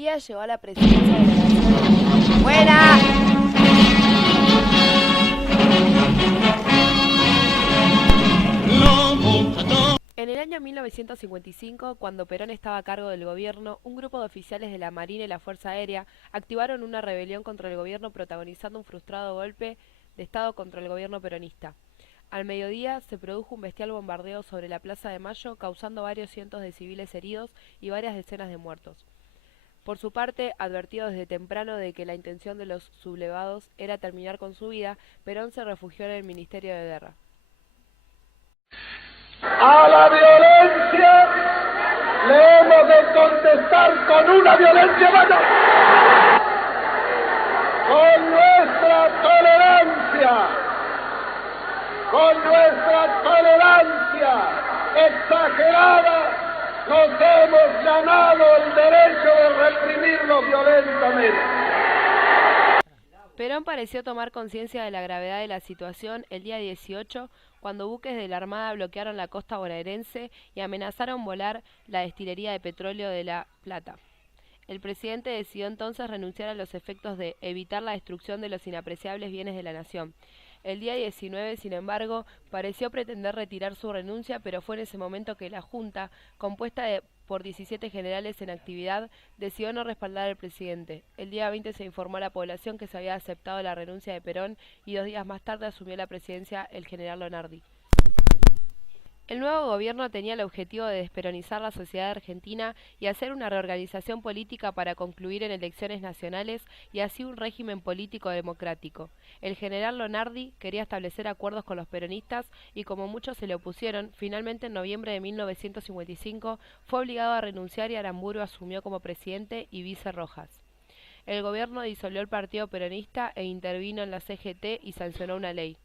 Día llegó a la presidencia de la nación. ¡Buena! En el año 1955, cuando Perón estaba a cargo del gobierno, un grupo de oficiales de la Marina y la Fuerza Aérea activaron una rebelión contra el gobierno protagonizando un frustrado golpe de Estado contra el gobierno peronista. Al mediodía se produjo un bestial bombardeo sobre la Plaza de Mayo, causando varios cientos de civiles heridos y varias decenas de muertos. Por su parte, advertido desde temprano de que la intención de los sublevados era terminar con su vida, Perón se refugió en el Ministerio de Guerra. A la violencia le hemos de contestar con una violencia mayor, con nuestra tolerancia exagerada. Nos hemos ganado el derecho de reprimirnos violentamente. Perón pareció tomar conciencia de la gravedad de la situación el día 18, cuando buques de la Armada bloquearon la costa bonaerense y amenazaron volar la destilería de petróleo de La Plata. El presidente decidió entonces renunciar a los efectos de evitar la destrucción de los inapreciables bienes de la nación. El día 19, sin embargo, pareció pretender retirar su renuncia, pero fue en ese momento que la Junta, por 17 generales en actividad, decidió no respaldar al presidente. El día 20 se informó a la población que se había aceptado la renuncia de Perón y 2 días más tarde asumió la presidencia el general Lonardi. El nuevo gobierno tenía el objetivo de desperonizar la sociedad argentina y hacer una reorganización política para concluir en elecciones nacionales y así un régimen político democrático. El general Lonardi quería establecer acuerdos con los peronistas y como muchos se le opusieron, finalmente en noviembre de 1955 fue obligado a renunciar y Aramburu asumió como presidente y vice Rojas. El gobierno disolvió el partido peronista e intervino en la CGT y sancionó una ley.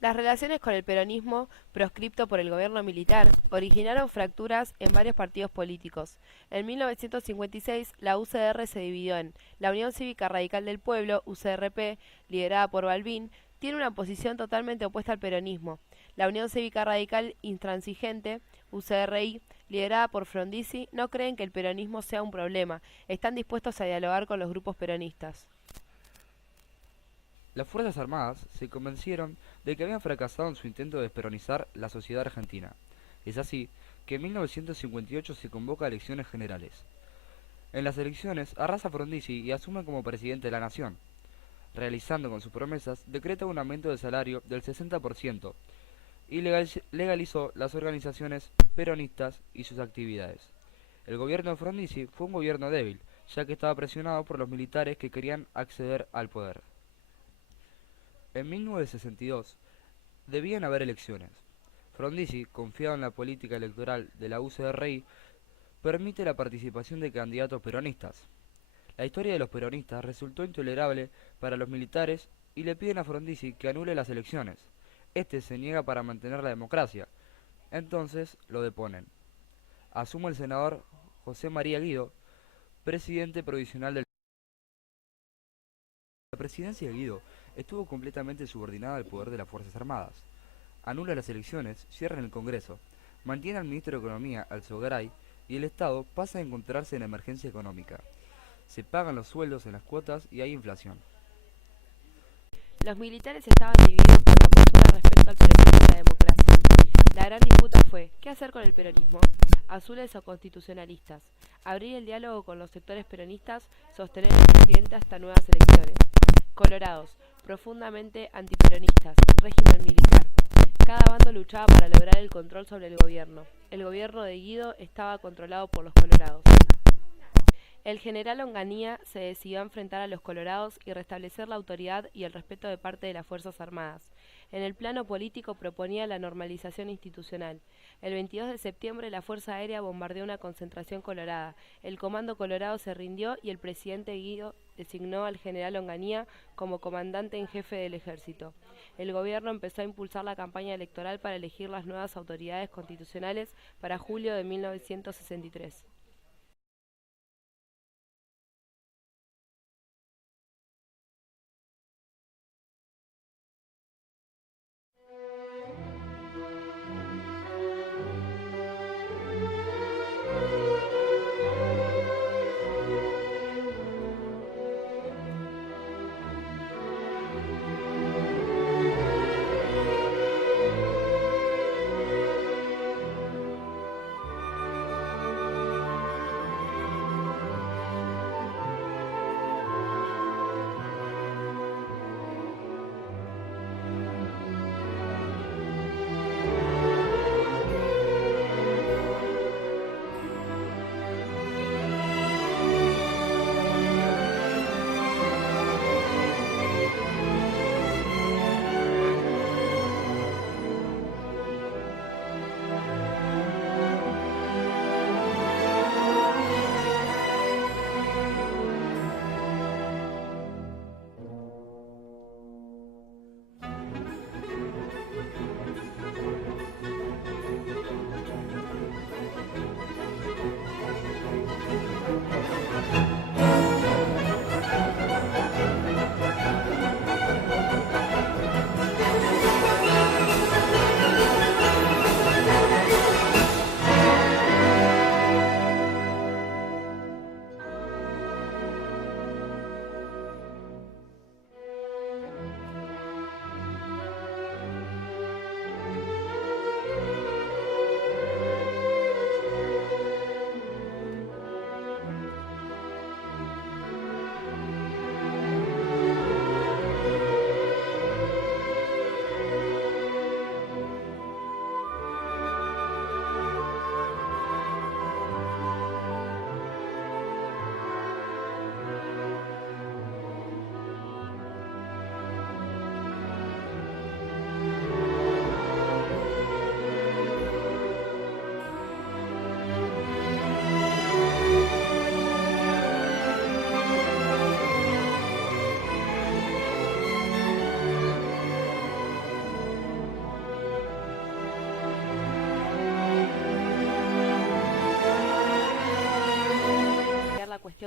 Las relaciones con el peronismo, proscripto por el gobierno militar, originaron fracturas en varios partidos políticos. En 1956, la UCR se dividió en la Unión Cívica Radical del Pueblo, UCRP, liderada por Balbín, tiene una posición totalmente opuesta al peronismo. La Unión Cívica Radical Intransigente, UCRI, liderada por Frondizi, no creen que el peronismo sea un problema, están dispuestos a dialogar con los grupos peronistas. Las Fuerzas Armadas se convencieron de que habían fracasado en su intento de desperonizar la sociedad argentina. Es así que en 1958 se convoca a elecciones generales. En las elecciones arrasa Frondizi y asume como presidente de la nación. Realizando con sus promesas, decreta un aumento de salario del 60% y legalizó las organizaciones peronistas y sus actividades. El gobierno de Frondizi fue un gobierno débil, ya que estaba presionado por los militares que querían acceder al poder. En 1962 debían haber elecciones. Frondizi, confiado en la política electoral de la UCRI, permite la participación de candidatos peronistas. La historia de los peronistas resultó intolerable para los militares y le piden a Frondizi que anule las elecciones. Este se niega para mantener la democracia. Entonces lo deponen. Asume el senador José María Guido, presidente provisional del. La presidencia de Guido estuvo completamente subordinada al poder de las Fuerzas Armadas. Anula las elecciones, cierra el Congreso, mantiene al ministro de Economía, Alzogaray, y el Estado pasa a encontrarse en emergencia económica. Se pagan los sueldos en las cuotas y hay inflación. Los militares estaban divididos por la postura respecto al peronismo y la democracia. La gran disputa fue, ¿qué hacer con el peronismo? Azules o constitucionalistas. Abrir el diálogo con los sectores peronistas, sostener al presidente hasta nuevas elecciones. Colorados, profundamente antiperonistas, régimen militar. Cada bando luchaba para lograr el control sobre el gobierno. El gobierno de Guido estaba controlado por los colorados. El general Onganía se decidió a enfrentar a los colorados y restablecer la autoridad y el respeto de parte de las Fuerzas Armadas. En el plano político proponía la normalización institucional. El 22 de septiembre la Fuerza Aérea bombardeó una concentración colorada. El comando colorado se rindió y el presidente Guido designó al general Onganía como comandante en jefe del ejército. El gobierno empezó a impulsar la campaña electoral para elegir las nuevas autoridades constitucionales para julio de 1963.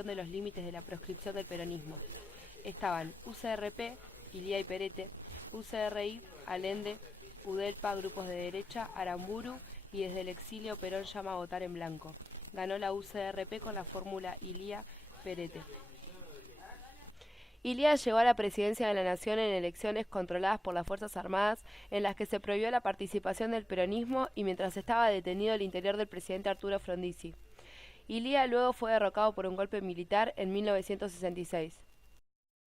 De los límites de la proscripción del peronismo. Estaban UCRP, Ilía y Perete, UCRI, Allende, UDELPA, grupos de derecha, Aramburu y desde el exilio Perón llama a votar en blanco. Ganó la UCRP con la fórmula Ilía-Perete. Ilía llegó a la presidencia de la Nación en elecciones controladas por las Fuerzas Armadas en las que se prohibió la participación del peronismo y mientras estaba detenido el interior del presidente Arturo Frondizi. Ilía luego fue derrocado por un golpe militar en 1966.